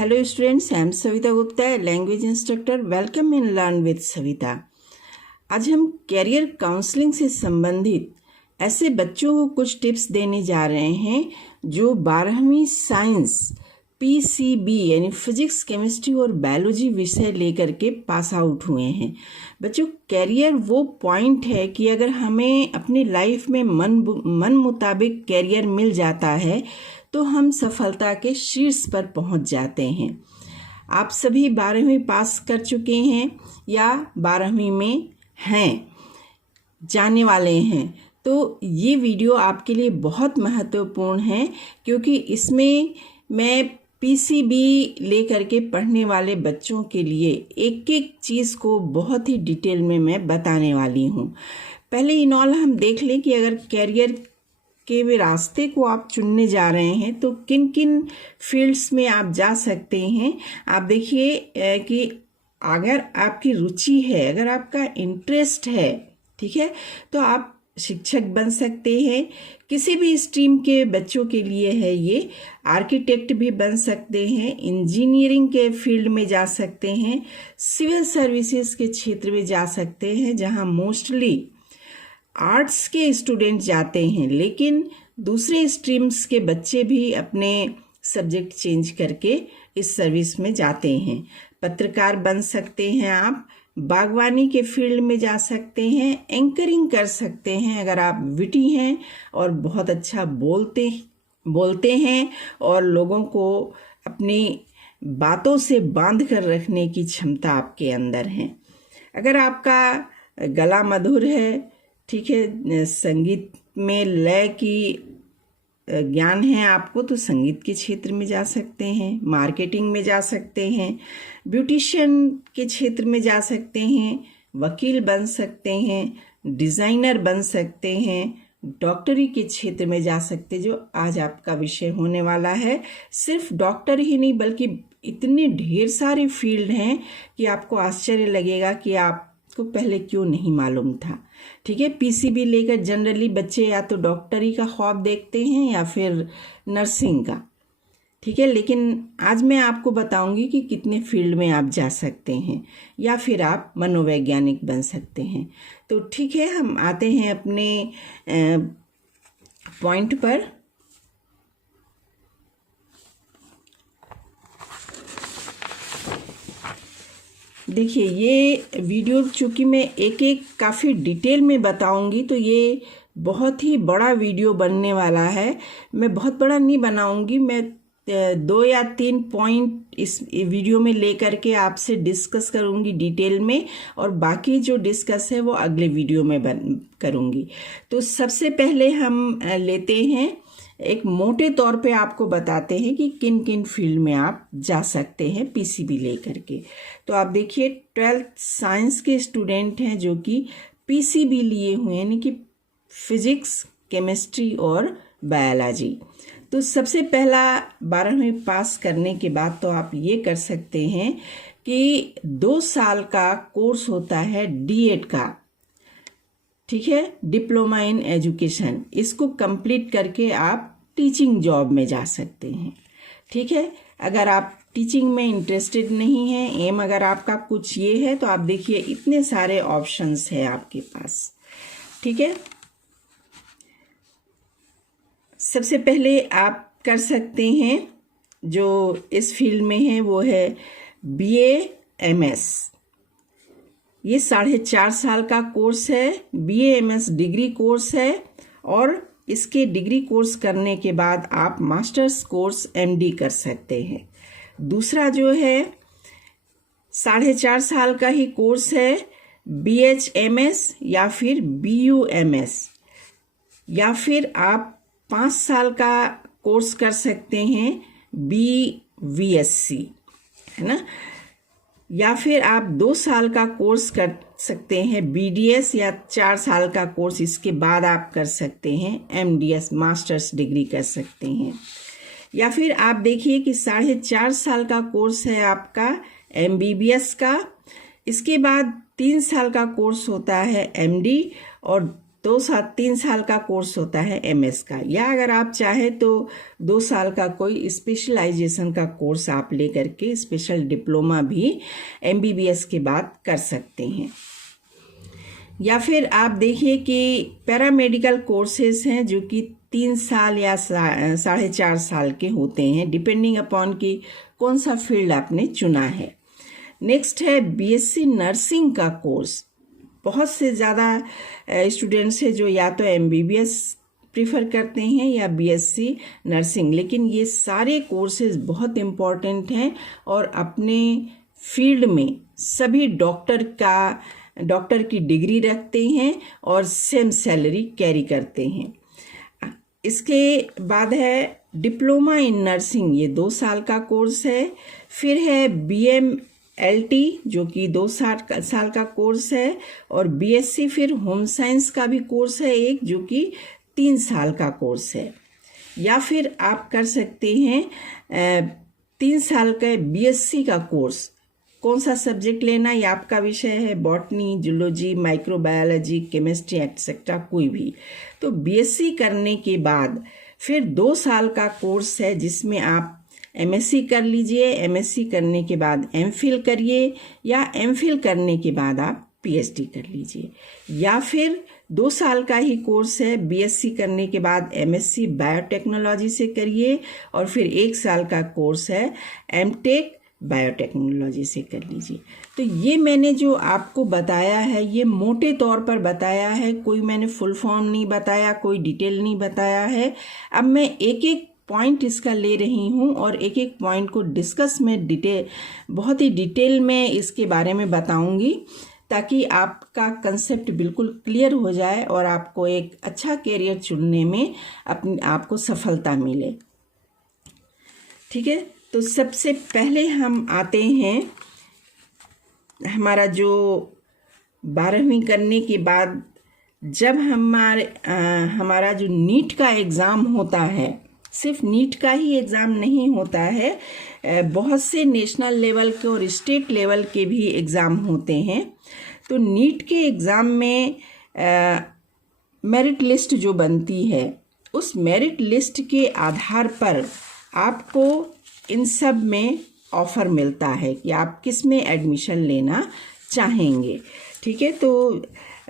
Hello students, I am Savita Gupta, language instructor. Welcome in Learn with Savita. आज हम career counselling से संबंधित ऐसे बच्चों को कुछ टिप्स देने जा रहे हैं जो 12वीं साइंस PCB यानी फिजिक्स, केमिस्ट्री और बायोलॉजी विषय लेकर के पास आउट हुए हैं। बच्चों, कैरियर वो पॉइंट है कि अगर हमें अपनी लाइफ में मन मुताबिक कैरियर मिल जाता है तो हम सफलता के शीर्ष पर पहुंच जाते हैं। आप सभी 12वीं पास कर चुके हैं या 12वीं में हैं, जाने वाले हैं, तो ये वीडियो आपके लिए बहुत महत्वपूर्ण है क्योंकि इसमें मैं PCB लेकर के पढ़ने वाले बच्चों के लिए एक एक चीज़ को बहुत ही डिटेल में मैं बताने वाली हूँ। पहले इन ऑल हम देख लें कि अगर कैरियर के रास्ते को आप चुनने जा रहे हैं तो किन किन फील्ड्स में आप जा सकते हैं। आप देखिए कि अगर आपकी रुचि है, अगर आपका इंटरेस्ट है, ठीक है, तो आप शिक्षक बन सकते हैं। किसी भी स्ट्रीम के बच्चों के लिए है ये। आर्किटेक्ट भी बन सकते हैं, इंजीनियरिंग के फील्ड में जा सकते हैं, सिविल सर्विसेज के क्षेत्र में जा सकते हैं जहां मोस्टली आर्ट्स के स्टूडेंट जाते हैं, लेकिन दूसरे स्ट्रीम्स के बच्चे भी अपने सब्जेक्ट चेंज करके इस सर्विस में जाते हैं। पत्रकार बन सकते हैं आप, बागवानी के फील्ड में जा सकते हैं, एंकरिंग कर सकते हैं अगर आप विटी हैं और बहुत अच्छा बोलते हैं और लोगों को अपनी बातों से बांध कर रखने की क्षमता आपके अंदर है। अगर आपका गला मधुर है, ठीक है, संगीत में लय की ज्ञान है आपको, तो संगीत के क्षेत्र में जा सकते हैं, मार्केटिंग में जा सकते हैं, ब्यूटिशियन के क्षेत्र में जा सकते हैं, वकील बन सकते हैं, डिज़ाइनर बन सकते हैं, डॉक्टरी के क्षेत्र में जा सकते हैं, जो आज आपका विषय होने वाला है। सिर्फ डॉक्टर ही नहीं बल्कि इतने ढेर सारे फील्ड हैं कि आपको आश्चर्य लगेगा कि आपको पहले क्यों नहीं मालूम था। ठीक है, PCB लेकर जनरली बच्चे या तो डॉक्टरी का ख्वाब देखते हैं या फिर नर्सिंग का, ठीक है, लेकिन आज मैं आपको बताऊंगी कि कितने फील्ड में आप जा सकते हैं या फिर आप मनोवैज्ञानिक बन सकते हैं। तो ठीक है, हम आते हैं अपने पॉइंट पर। देखिए, ये वीडियो चूँकि मैं एक एक काफ़ी डिटेल में बताऊंगी तो ये बहुत ही बड़ा वीडियो बनने वाला है। मैं बहुत बड़ा नहीं बनाऊंगी, मैं 2 या 3 पॉइंट इस वीडियो में लेकर के आपसे डिस्कस करूंगी डिटेल में, और बाकी जो डिस्कस है वो अगले वीडियो में करूंगी। तो सबसे पहले हम लेते हैं, एक मोटे तौर पे आपको बताते हैं कि किन किन फील्ड में आप जा सकते हैं PCB लेकर के। तो आप देखिए, 12th साइंस के स्टूडेंट हैं जो कि PCB लिए हुए हैं, यानी कि फिजिक्स, केमिस्ट्री और बायोलॉजी। तो सबसे पहला 12वीं पास करने के बाद तो आप ये कर सकते हैं कि 2 साल का कोर्स होता है D.Ed का, ठीक है, डिप्लोमा इन एजुकेशन। इसको कंप्लीट करके आप टीचिंग जॉब में जा सकते हैं। ठीक है, अगर आप टीचिंग में इंटरेस्टेड नहीं हैं, एम अगर आपका कुछ ये है, तो आप देखिए इतने सारे ऑप्शंस हैं आपके पास। ठीक है, सबसे पहले आप कर सकते हैं जो इस फील्ड में है वो है BA MS। ये 4.5 साल का कोर्स है, BA MS डिग्री कोर्स है, और इसके डिग्री कोर्स करने के बाद आप मास्टर्स कोर्स MD कर सकते हैं। दूसरा जो है 4.5 साल का ही कोर्स है BHMS या फिर BUMS, या फिर आप 5 साल का कोर्स कर सकते हैं BVSC, है ना, या फिर आप 2 साल का कोर्स कर सकते हैं BDS, या 4 साल का कोर्स इसके बाद आप कर सकते हैं MDS, मास्टर्स डिग्री कर सकते हैं। या फिर आप देखिए कि 4.5 साल का कोर्स है आपका MBBS का, इसके बाद 3 साल का कोर्स होता है MD, और 3 साल का कोर्स होता है एमएस का, या अगर आप चाहे तो 2 साल का कोई स्पेशलाइजेशन का कोर्स आप ले करके स्पेशल डिप्लोमा भी एमबीबीएस के बाद कर सकते हैं। या फिर आप देखिए कि पैरामेडिकल कोर्सेज हैं जो कि 3 साल या 4.5 साल के होते हैं, डिपेंडिंग अपॉन कि कौन सा फील्ड आपने चुना है। नेक्स्ट है बीएससी नर्सिंग का कोर्स। बहुत से ज़्यादा स्टूडेंट्स हैं जो या तो एमबीबीएस प्रीफर करते हैं या बीएससी नर्सिंग, लेकिन ये सारे कोर्सेज बहुत इम्पॉर्टेंट हैं और अपने फील्ड में सभी डॉक्टर की डिग्री रखते हैं और सेम सैलरी कैरी करते हैं। इसके बाद है डिप्लोमा इन नर्सिंग, ये 2 साल का कोर्स है। फिर है बीएमएलटी जो कि 2 साल का कोर्स है, और बीएससी फिर होम साइंस का भी कोर्स है एक, जो कि 3 साल का कोर्स है। या फिर आप कर सकते हैं 3 साल का बीएससी का कोर्स। कौन सा सब्जेक्ट लेना ये आपका विषय है, botany, zoology, microbiology, chemistry etcetera, कोई भी। तो बीएससी करने के बाद फिर 2 साल का कोर्स है जिसमें आप एमएससी कर लीजिए। एमएससी करने के बाद एमफिल करिए, या एमफिल करने के बाद आप पीएचडी कर लीजिए। या फिर 2 साल का ही कोर्स है, बीएससी करने के बाद एमएससी बायोटेक्नोलॉजी से करिए, और फिर 1 साल का कोर्स है एमटेक बायोटेक्नोलॉजी से कर लीजिए। तो ये मैंने जो आपको बताया है ये मोटे तौर पर बताया है, कोई मैंने फुल फॉर्म नहीं बताया, कोई डिटेल नहीं बताया है। अब मैं एक एक पॉइंट इसका ले रही हूँ और एक एक पॉइंट को डिस्कस में बहुत ही डिटेल में इसके बारे में बताऊँगी, ताकि आपका कंसेप्ट बिल्कुल क्लियर हो जाए और आपको एक अच्छा कैरियर चुनने में आपको सफलता मिले। ठीक है, तो सबसे पहले हम आते हैं, हमारा जो 12वीं करने के बाद जब हमारा जो नीट का एग्ज़ाम होता है, सिर्फ नीट का ही एग्ज़ाम नहीं होता है, बहुत से नेशनल लेवल के और स्टेट लेवल के भी एग्ज़ाम होते हैं। तो नीट के एग्ज़ाम में मेरिट लिस्ट जो बनती है, उस मेरिट लिस्ट के आधार पर आपको इन सब में ऑफ़र मिलता है कि आप किस में एडमिशन लेना चाहेंगे। ठीक है, तो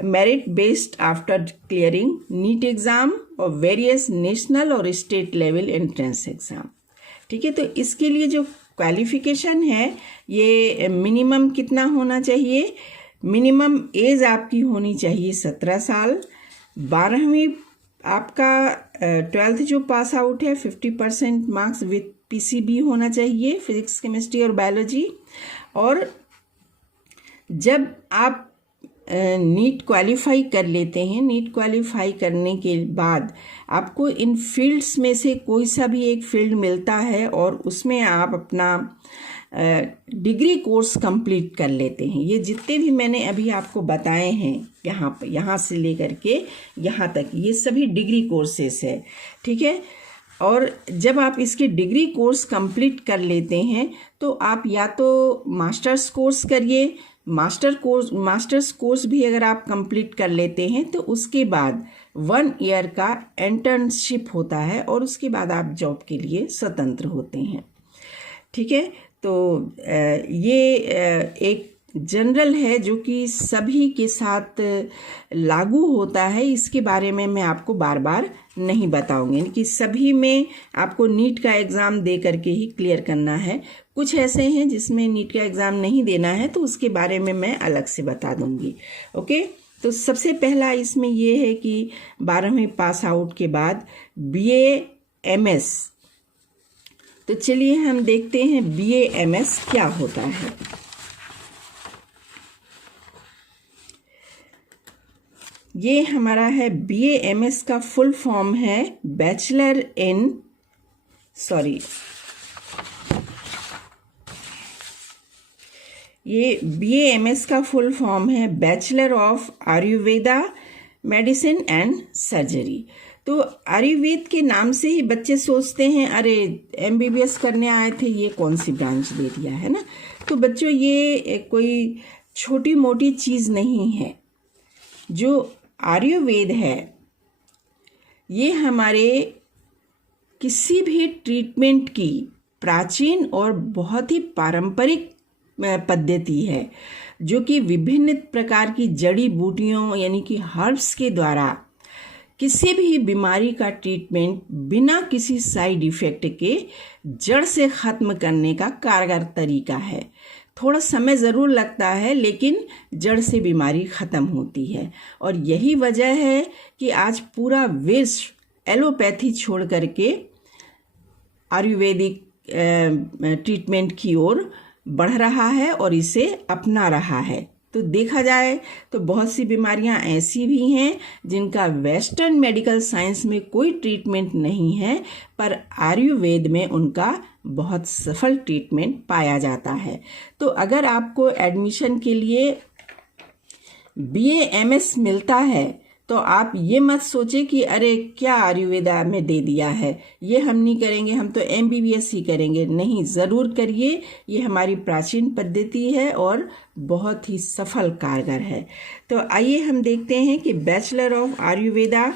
merit based after clearing NEET exam और वेरियस नेशनल और स्टेट लेवल एंट्रेंस एग्ज़ाम। ठीक है, तो इसके लिए जो क्वालिफ़िकेशन है, ये मिनिमम कितना होना चाहिए, मिनिमम एज आपकी होनी चाहिए 17 साल। 12वीं आपका 12th जो पास आउट है 50% मार्क्स विथ पीसीबी होना चाहिए, फिजिक्स, केमिस्ट्री और बायोलॉजी। और जब आप नीट क्वालिफाई कर लेते हैं, नीट क्वालिफाई करने के बाद आपको इन फील्ड्स में से कोई सा भी एक फील्ड मिलता है और उसमें आप अपना डिग्री कोर्स कंप्लीट कर लेते हैं। ये जितने भी मैंने अभी आपको बताए हैं यहाँ से लेकर के यहाँ तक, ये सभी डिग्री कोर्सेस है। ठीक है, और जब आप इसके डिग्री कोर्स कंप्लीट कर लेते हैं तो आप या तो मास्टर्स कोर्स करिए, मास्टर्स कोर्स भी अगर आप कंप्लीट कर लेते हैं तो उसके बाद 1 ईयर का इंटर्नशिप होता है और उसके बाद आप जॉब के लिए स्वतंत्र होते हैं। ठीक है, तो ये एक जनरल है जो कि सभी के साथ लागू होता है। इसके बारे में मैं आपको बार बार नहीं बताऊंगी कि सभी में आपको नीट का एग्ज़ाम दे करके ही क्लियर करना है। कुछ ऐसे हैं जिसमें नीट का एग्ज़ाम नहीं देना है, तो उसके बारे में मैं अलग से बता दूंगी। ओके, तो सबसे पहला इसमें ये है कि 12वीं पास आउट के बाद BA-MS। तो चलिए हम देखते हैं BA-MS क्या होता है। ये हमारा है BA-MS का फुल फॉर्म है ये BA-MS का फुल फॉर्म है bachelor of Ayurveda medicine and surgery. तो आयुर्वेद के नाम से ही बच्चे सोचते हैं अरे MBBS करने आए थे, ये कौन सी ब्रांच दे दिया है ना। तो बच्चों ये कोई छोटी मोटी चीज़ नहीं है। जो आयुर्वेद है ये हमारे किसी भी ट्रीटमेंट की प्राचीन और बहुत ही पारंपरिक पद्धति है, जो कि विभिन्न प्रकार की जड़ी बूटियों यानी कि हर्ब्स के द्वारा किसी भी बीमारी का ट्रीटमेंट बिना किसी साइड इफ़ेक्ट के जड़ से ख़त्म करने का कारगर तरीका है। थोड़ा समय ज़रूर लगता है, लेकिन जड़ से बीमारी ख़त्म होती है। और यही वजह है कि आज पूरा विश्व एलोपैथी छोड़ करके आयुर्वेदिक ट्रीटमेंट की ओर बढ़ रहा है और इसे अपना रहा है। तो देखा जाए तो बहुत सी बीमारियां ऐसी भी हैं जिनका वेस्टर्न मेडिकल साइंस में कोई ट्रीटमेंट नहीं है, पर आयुर्वेद में उनका बहुत सफल ट्रीटमेंट पाया जाता है। तो अगर आपको एडमिशन के लिए BA MS मिलता है तो आप ये मत सोचे कि अरे क्या आयुर्वेदा में दे दिया है, ये हम नहीं करेंगे, हम तो MBBS ही करेंगे। नहीं, ज़रूर करिए, ये हमारी प्राचीन पद्धति है और बहुत ही सफल कारगर है। तो आइए हम देखते हैं कि bachelor of Ayurveda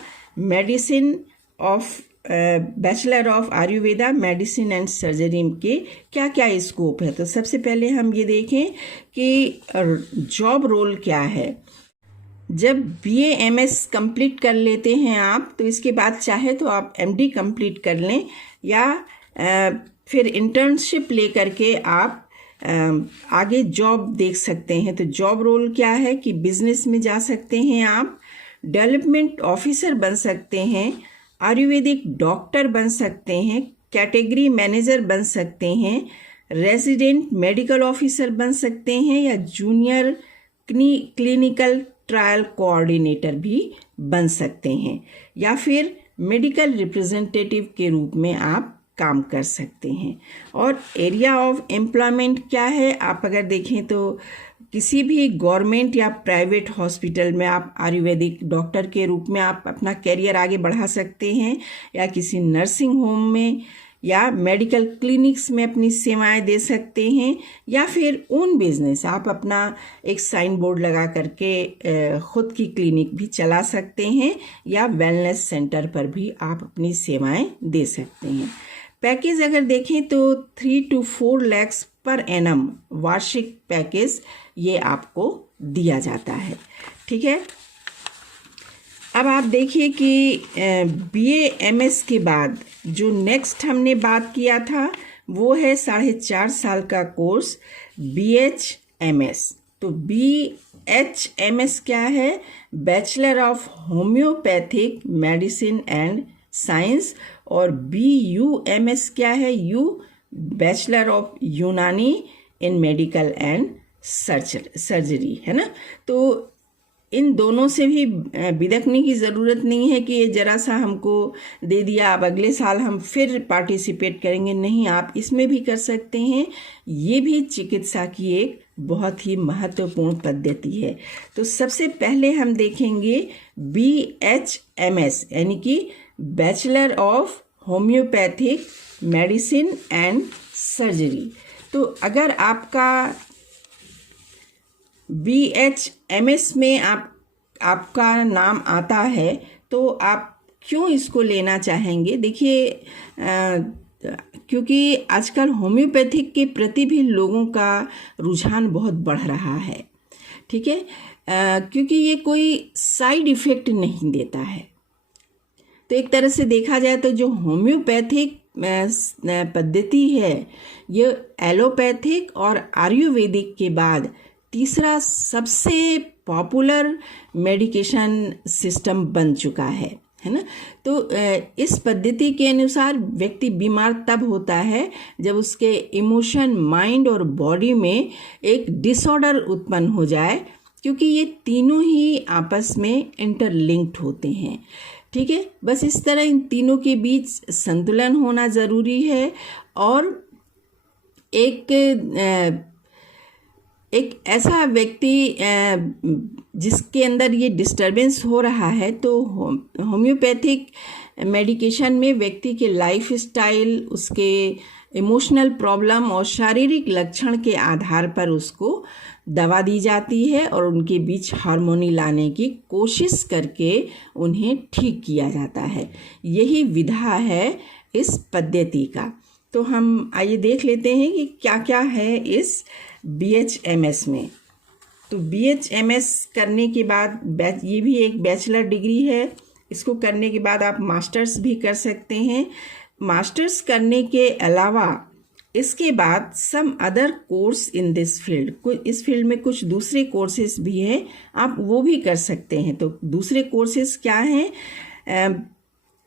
medicine and surgery के क्या क्या स्कोप है। तो सबसे पहले हम ये देखें कि जॉब रोल क्या है। जब BA MS कंप्लीट कर लेते हैं आप, तो इसके बाद चाहे तो आप MD कंप्लीट कर लें या फिर इंटर्नशिप ले करके आप आगे जॉब देख सकते हैं। तो जॉब रोल क्या है कि बिजनेस में जा सकते हैं आप, डेवलपमेंट ऑफिसर बन सकते हैं, आयुर्वेदिक डॉक्टर बन सकते हैं, कैटेगरी मैनेजर बन सकते हैं, रेजिडेंट मेडिकल ऑफिसर बन सकते हैं या जूनियर क्लिनिकल ट्रायल कोऑर्डिनेटर भी बन सकते हैं, या फिर मेडिकल रिप्रेजेंटेटिव के रूप में आप काम कर सकते हैं। और एरिया ऑफ एम्प्लॉयमेंट क्या है, आप अगर देखें तो किसी भी गवर्नमेंट या प्राइवेट हॉस्पिटल में आप आयुर्वेदिक डॉक्टर के रूप में आप अपना कैरियर आगे बढ़ा सकते हैं, या किसी नर्सिंग होम में या मेडिकल क्लिनिक्स में अपनी सेवाएं दे सकते हैं, या फिर ओन बिजनेस आप अपना एक साइन बोर्ड लगा करके खुद की क्लिनिक भी चला सकते हैं, या वेलनेस सेंटर पर भी आप अपनी सेवाएं दे सकते हैं। पैकेज अगर देखें तो 3 to 4 lakhs पर एनम वार्षिक पैकेज ये आपको दिया जाता है। ठीक है, अब आप देखिए कि BA MS के बाद जो नेक्स्ट हमने बात किया था वो है 4.5 साल का कोर्स BHMS। तो BHMS क्या है, bachelor of homeopathic medicine and science, और BUMS क्या है, बैचलर ऑफ यूनानी इन मेडिकल एंड सर्जरी, है ना। तो इन दोनों से भी बिदकने की ज़रूरत नहीं है कि ये ज़रा सा हमको दे दिया अब अगले साल हम फिर पार्टिसिपेट करेंगे, नहीं, आप इसमें भी कर सकते हैं। ये भी चिकित्सा की एक बहुत ही महत्वपूर्ण पद्धति है। तो सबसे पहले हम देखेंगे BHMS यानी कि bachelor of homeopathic medicine and surgery. तो अगर आपका BHMS में आपका नाम आता है तो आप क्यों इसको लेना चाहेंगे। देखिए, क्योंकि आजकल होम्योपैथिक के प्रति भी लोगों का रुझान बहुत बढ़ रहा है। ठीक है, क्योंकि ये कोई साइड इफ़ेक्ट नहीं देता है। तो एक तरह से देखा जाए तो जो होम्योपैथिक पद्धति है ये एलोपैथिक और आयुर्वेदिक के बाद तीसरा सबसे पॉपुलर मेडिकेशन सिस्टम बन चुका है ना। तो इस पद्धति के अनुसार व्यक्ति बीमार तब होता है जब उसके इमोशन, माइंड और बॉडी में एक डिसऑर्डर उत्पन्न हो जाए, क्योंकि ये तीनों ही आपस में इंटरलिंक्ड होते हैं। ठीक है, बस इस तरह इन तीनों के बीच संतुलन होना ज़रूरी है। और एक ऐसा व्यक्ति जिसके अंदर ये डिस्टरबेंस हो रहा है, तो होम्योपैथिक मेडिकेशन में व्यक्ति के लाइफ स्टाइल, उसके इमोशनल प्रॉब्लम और शारीरिक लक्षण के आधार पर उसको दवा दी जाती है और उनके बीच हार्मोनी लाने की कोशिश करके उन्हें ठीक किया जाता है। यही विधा है इस पद्धति का। तो हम आइए देख लेते हैं कि क्या क्या है इस BHMS में। तो BHMS करने के बाद ये भी एक बैचलर डिग्री है। इसको करने के बाद आप मास्टर्स भी कर सकते हैं। मास्टर्स करने के अलावा इसके बाद some other course in this field, इस फील्ड में कुछ दूसरे कोर्सेज भी हैं, आप वो भी कर सकते हैं। तो दूसरे कोर्सेज क्या हैं?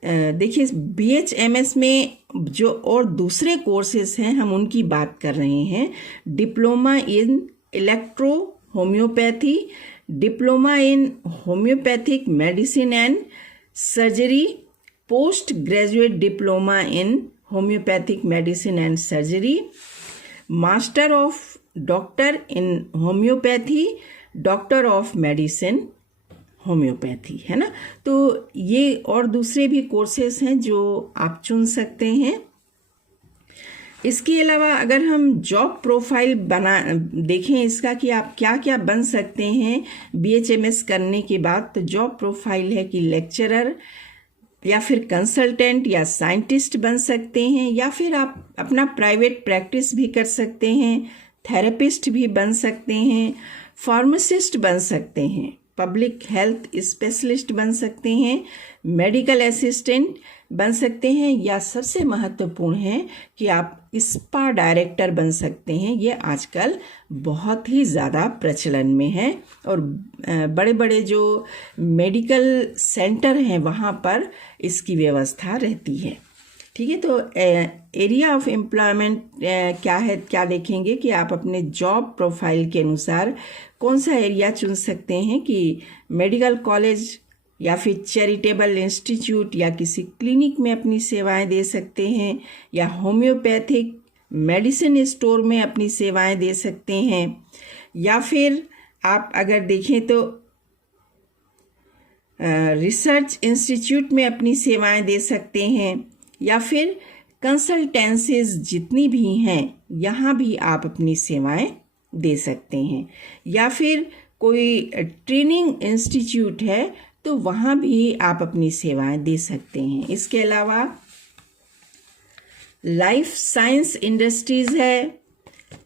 देखिए, BHMS में जो और दूसरे कोर्सेज हैं हम उनकी बात कर रहे हैं। Diploma in electro homeopathy, diploma in homeopathic medicine and surgery, post graduate diploma in homeopathic medicine and surgery, master of doctor in homeopathy, doctor of medicine homeopathy, है ना। तो ये और दूसरे भी कोर्सेज हैं जो आप चुन सकते हैं। इसके अलावा अगर हम जॉब प्रोफाइल देखें इसका कि आप क्या क्या बन सकते हैं BHMS करने के बाद, तो जॉब प्रोफाइल है कि लेक्चरर या फिर कंसल्टेंट या साइंटिस्ट बन सकते हैं, या फिर आप अपना प्राइवेट प्रैक्टिस भी कर सकते हैं, थेरेपिस्ट भी बन सकते हैं, फार्मासिस्ट बन सकते हैं, पब्लिक हेल्थ स्पेशलिस्ट बन सकते हैं, मेडिकल असिस्टेंट बन सकते हैं, या सबसे महत्वपूर्ण है कि आप स्पा डायरेक्टर बन सकते हैं। ये आजकल बहुत ही ज़्यादा प्रचलन में है और बड़े बड़े जो मेडिकल सेंटर हैं वहाँ पर इसकी व्यवस्था रहती है। ठीक है, तो एरिया ऑफ एम्प्लॉयमेंट क्या है, क्या देखेंगे कि आप अपने जॉब प्रोफाइल के अनुसार कौन सा एरिया चुन सकते हैं कि मेडिकल कॉलेज या फिर चैरिटेबल इंस्टीट्यूट या किसी क्लिनिक में अपनी सेवाएं दे सकते हैं, या होम्योपैथिक मेडिसिन स्टोर में अपनी सेवाएं दे सकते हैं, या फिर आप अगर देखें तो रिसर्च इंस्टीट्यूट में अपनी सेवाएं दे सकते हैं, या फिर कंसल्टेंसीज जितनी भी हैं यहाँ भी आप अपनी सेवाएं दे सकते हैं, या फिर कोई ट्रेनिंग इंस्टीट्यूट है तो वहाँ भी आप अपनी सेवाएं दे सकते हैं। इसके अलावा लाइफ साइंस इंडस्ट्रीज है,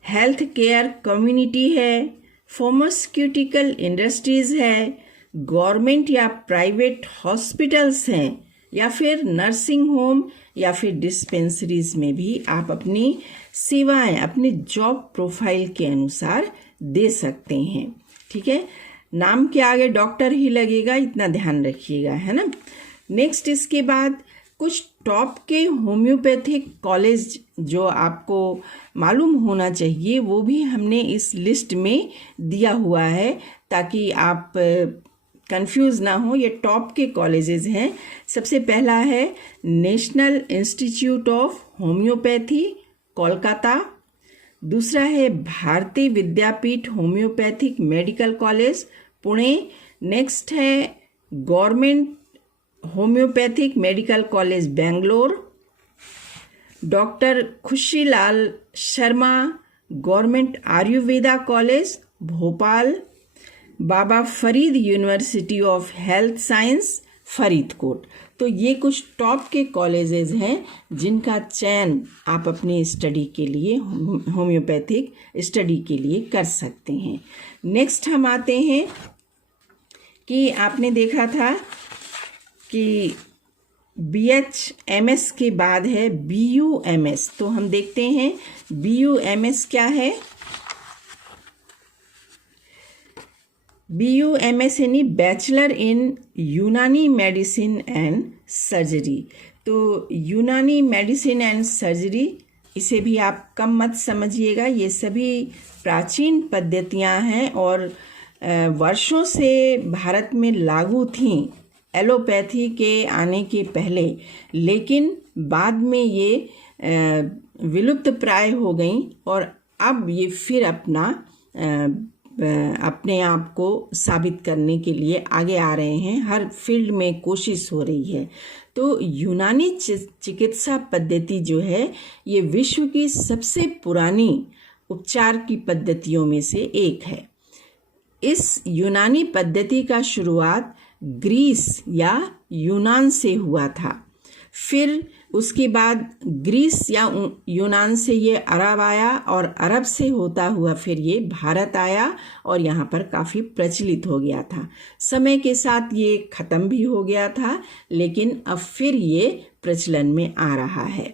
हेल्थ केयर कम्युनिटी है, फार्मास्यूटिकल इंडस्ट्रीज है, गवर्नमेंट या प्राइवेट हॉस्पिटल्स हैं, या फिर नर्सिंग होम या फिर डिस्पेंसरीज में भी आप अपनी सेवाएं अपने जॉब प्रोफाइल के अनुसार दे सकते हैं। ठीक है, नाम के आगे डॉक्टर ही लगेगा, इतना ध्यान रखिएगा, है ना। नेक्स्ट इसके बाद कुछ टॉप के होम्योपैथिक कॉलेज जो आपको मालूम होना चाहिए वो भी हमने इस लिस्ट में दिया हुआ है ताकि आप कंफ्यूज ना हो। ये टॉप के कॉलेजेस हैं। सबसे पहला है National Institute of Homoeopathy Kolkata, दूसरा है Bharati Vidyapeeth Homoeopathic Medical College Pune, next है Government Homoeopathic Medical College Bangalore, Doctor Khushilal Sharma Government Ayurveda College Bhopal, Baba Farid University of Health Science Faridkot. तो ये कुछ टॉप के कॉलेजेस हैं जिनका चयन आप अपनी स्टडी के लिए होम्योपैथिक स्टडी के लिए कर सकते हैं। नेक्स्ट हम आते हैं कि आपने देखा था कि BHMS के बाद है BUMS। तो हम देखते हैं BUMS क्या है। BUMS यानी bachelor in Unani medicine and surgery. तो यूनानी मेडिसिन एंड सर्जरी, इसे भी आप कम मत समझिएगा, ये सभी प्राचीन पद्धतियां हैं और वर्षों से भारत में लागू थीं एलोपैथी के आने के पहले, लेकिन बाद में ये विलुप्त प्राय हो गई और अब ये फिर अपना अपने आप को साबित करने के लिए आगे आ रहे हैं, हर फील्ड में कोशिश हो रही है। तो यूनानी चिकित्सा पद्धति जो है ये विश्व की सबसे पुरानी उपचार की पद्धतियों में से एक है। इस यूनानी पद्धति का शुरुआत ग्रीस या यूनान से हुआ था, फिर उसके बाद ग्रीस या यूनान से ये अरब आया और अरब से होता हुआ फिर ये भारत आया और यहाँ पर काफ़ी प्रचलित हो गया था। समय के साथ ये ख़त्म भी हो गया था, लेकिन अब फिर ये प्रचलन में आ रहा है।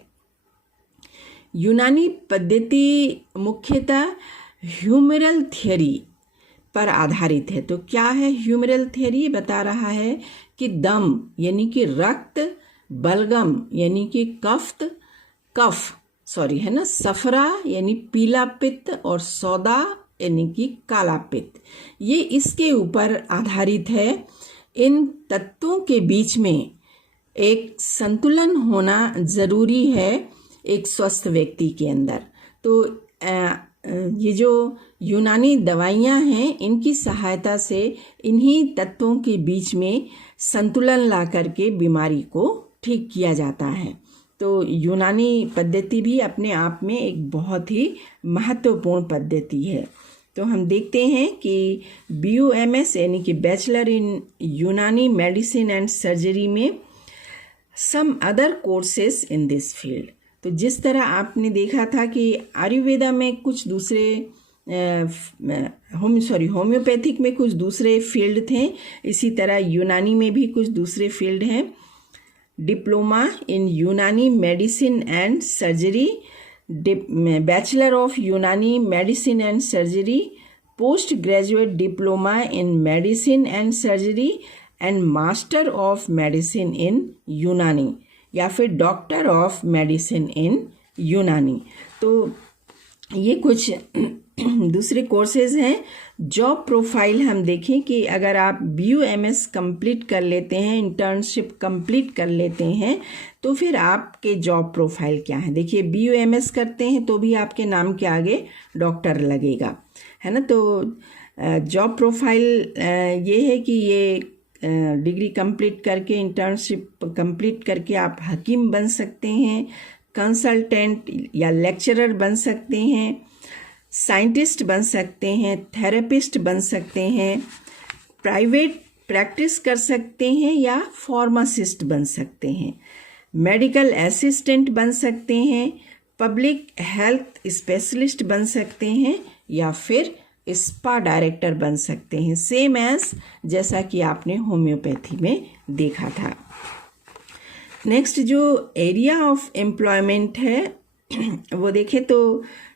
यूनानी पद्धति मुख्यतः ह्यूमरल थ्योरी पर आधारित है। तो क्या है ह्यूमरल थ्योरी? बता रहा है कि दम यानी कि रक्त, बलगम यानी कि सफरा यानी पीला पित्त और सौदा यानी कि काला पित्त, ये इसके ऊपर आधारित है। इन तत्वों के बीच में एक संतुलन होना ज़रूरी है एक स्वस्थ व्यक्ति के अंदर। तो ये जो यूनानी दवाइयाँ हैं इनकी सहायता से इन्हीं तत्वों के बीच में संतुलन ला करके बीमारी को ठीक किया जाता है। तो यूनानी पद्धति भी अपने आप में एक बहुत ही महत्वपूर्ण पद्धति है। तो हम देखते हैं कि BUMS यानी कि bachelor in Unani medicine and surgery में some other courses in this field. तो जिस तरह आपने देखा था कि आयुर्वेदा में कुछ दूसरे होम्योपैथिक में कुछ दूसरे फील्ड थे, इसी तरह यूनानी में भी कुछ दूसरे फील्ड हैं। Diploma in Unani medicine and surgery, bachelor of Unani medicine and surgery, post graduate diploma in medicine and surgery and master of medicine in Unani, या फिर डॉक्टर ऑफ मेडिसिन इन यूनानी। तो ये कुछ दूसरे कोर्सेज हैं। जॉब प्रोफाइल हम देखें कि अगर आप BUMS कंप्लीट कर लेते हैं, इंटर्नशिप कंप्लीट कर लेते हैं, तो फिर आपके जॉब प्रोफाइल क्या है। देखिए BUMS करते हैं तो भी आपके नाम के आगे डॉक्टर लगेगा, है ना। तो जॉब प्रोफाइल ये है कि ये डिग्री कंप्लीट करके, इंटर्नशिप कंप्लीट करके आप हकीम बन सकते हैं, कंसल्टेंट या लेक्चरर बन सकते हैं, साइंटिस्ट बन सकते हैं, थेरेपिस्ट बन सकते हैं, प्राइवेट प्रैक्टिस कर सकते हैं या फार्मासिस्ट बन सकते हैं, मेडिकल असिस्टेंट बन सकते हैं, पब्लिक हेल्थ स्पेशलिस्ट बन सकते हैं या फिर स्पा डायरेक्टर बन सकते हैं, सेम एज जैसा कि आपने होम्योपैथी में देखा था। नेक्स्ट जो एरिया ऑफ एम्प्लॉयमेंट है वो देखें तो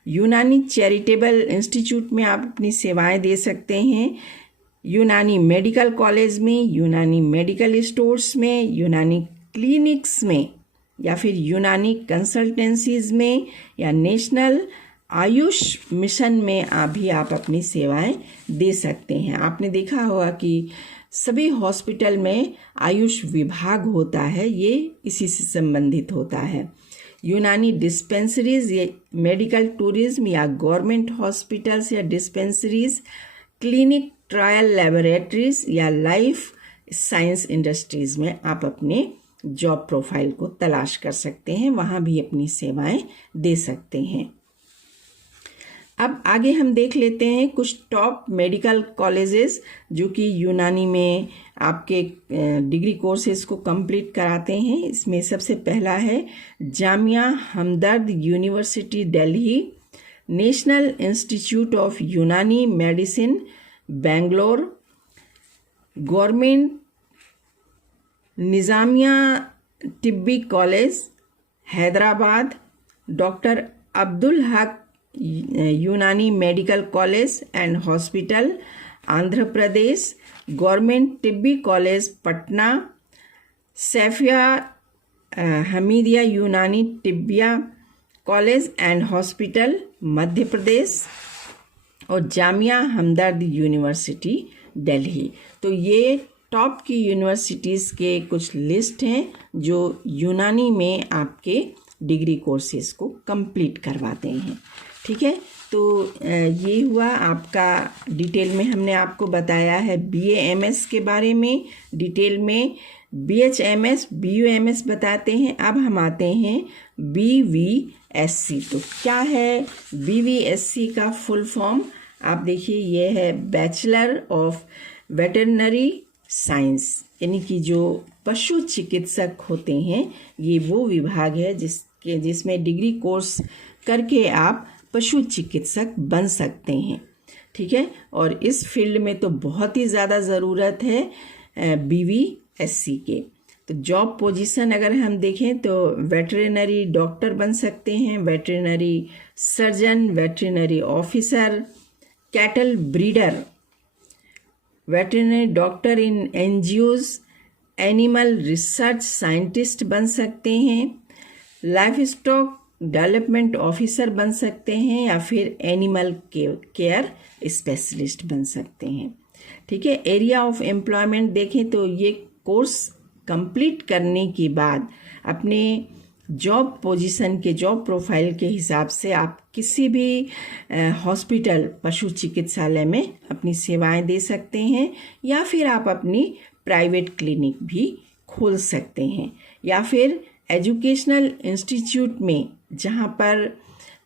यूनानी चैरिटेबल इंस्टीट्यूट में आप अपनी सेवाएं दे सकते हैं, यूनानी मेडिकल कॉलेज में, यूनानी मेडिकल स्टोर्स में, यूनानी क्लिनिक्स में, या फिर यूनानी कंसल्टेंसीज में, या नेशनल आयुष मिशन में आप अपनी सेवाएं दे सकते हैं। आपने देखा होगा कि सभी हॉस्पिटल में आयुष विभाग होता है, ये इसी से संबंधित होता है। यूनानी डिस्पेंसरीज, ये मेडिकल टूरिज्म या गवर्नमेंट हॉस्पिटल्स या डिस्पेंसरीज, क्लिनिक ट्रायल लैबोरेटरीज या लाइफ साइंस इंडस्ट्रीज में आप अपने जॉब प्रोफाइल को तलाश कर सकते हैं, वहाँ भी अपनी सेवाएं दे सकते हैं। अब आगे हम देख लेते हैं कुछ टॉप मेडिकल कॉलेजेस जो कि यूनानी में आपके डिग्री कोर्सेज को कंप्लीट कराते हैं। इसमें सबसे पहला है Jamia Hamdard University Delhi, National Institute of Unani Medicine Bangalore, Government Nizamia Tibbi College Hyderabad, Doctor Abdul Haq Unani Medical College and Hospital Andhra Pradesh, Government Tibbi College Patna, Saifia Hamidia Unani Tibbia College and Hospital Madhya Pradesh, और जामिया हमदर्द यूनिवर्सिटी दिल्ली। तो ये टॉप की यूनिवर्सिटीज़ के कुछ लिस्ट हैं जो यूनानी में आपके डिग्री कोर्सेज को कंप्लीट करवाते हैं। ठीक है, ये हुआ आपका, डिटेल में हमने आपको बताया है BA MS के बारे में, डिटेल में BHMS BUMS बताते हैं। अब हम आते हैं BVSC। तो क्या है BVSC का फुल फॉर्म? आप देखिए, ये है बैचलर ऑफ वेटरनरी साइंस, यानी कि जो पशु चिकित्सक होते हैं, ये वो विभाग है जिसमें डिग्री कोर्स करके आप पशु चिकित्सक बन सकते हैं। ठीक है, और इस फील्ड में तो बहुत ही ज़्यादा ज़रूरत है BVSC के। तो जॉब पोजीशन अगर हम देखें तो वेटरनरी डॉक्टर बन सकते हैं, veterinary surgeon, veterinary officer, cattle breeder, veterinary doctor in NGOs, animal research scientist बन सकते हैं, लाइफ स्टॉक डेवलपमेंट ऑफिसर बन सकते हैं, या फिर एनिमल केयर स्पेशलिस्ट बन सकते हैं। ठीक है, एरिया ऑफ एम्प्लॉयमेंट देखें तो ये कोर्स कंप्लीट करने के बाद अपने जॉब पोजीशन के जॉब प्रोफाइल के हिसाब से आप किसी भी हॉस्पिटल पशु चिकित्सालय में अपनी सेवाएं दे सकते हैं, या फिर आप अपनी प्राइवेट क्लिनिक भी खोल सकते हैं, या फिर एजुकेशनल इंस्टीट्यूट में जहाँ पर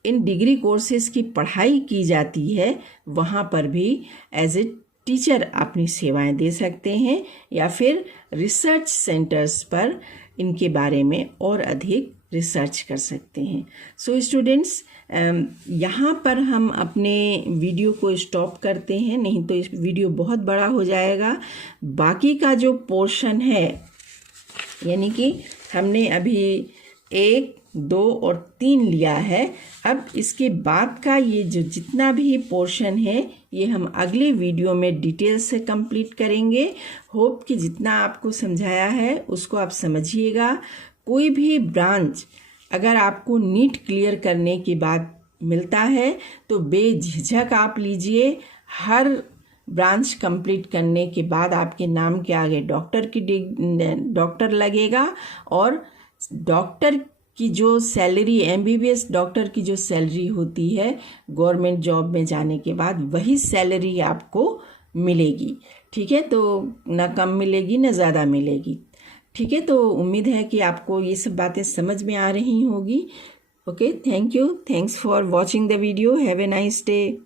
इन डिग्री कोर्सेज की पढ़ाई की जाती है वहाँ पर भी एज ए टीचर अपनी सेवाएं दे सकते हैं, या फिर रिसर्च सेंटर्स पर इनके बारे में और अधिक रिसर्च कर सकते हैं। सो स्टूडेंट्स, यहाँ पर हम अपने वीडियो को स्टॉप करते हैं, नहीं तो इस वीडियो बहुत बड़ा हो जाएगा। बाकी का जो पोर्शन है, यानी कि हमने अभी 1, 2 और 3 लिया है, अब इसके बाद का ये जो जितना भी पोर्शन है ये हम अगले वीडियो में डिटेल से कंप्लीट करेंगे। होप कि जितना आपको समझाया है उसको आप समझिएगा। कोई भी ब्रांच अगर आपको नीट क्लियर करने के बाद मिलता है तो बेझिझक आप लीजिए। हर ब्रांच कंप्लीट करने के बाद आपके नाम के आगे डॉक्टर लगेगा, और डॉक्टर की जो सैलरी, MBBS डॉक्टर की जो सैलरी होती है गवर्नमेंट जॉब में जाने के बाद, वही सैलरी आपको मिलेगी। ठीक है, तो ना कम मिलेगी ना ज़्यादा मिलेगी। ठीक है, तो उम्मीद है कि आपको ये सब बातें समझ में आ रही होगी। Okay, thank you, thanks for watching the video, have a nice day.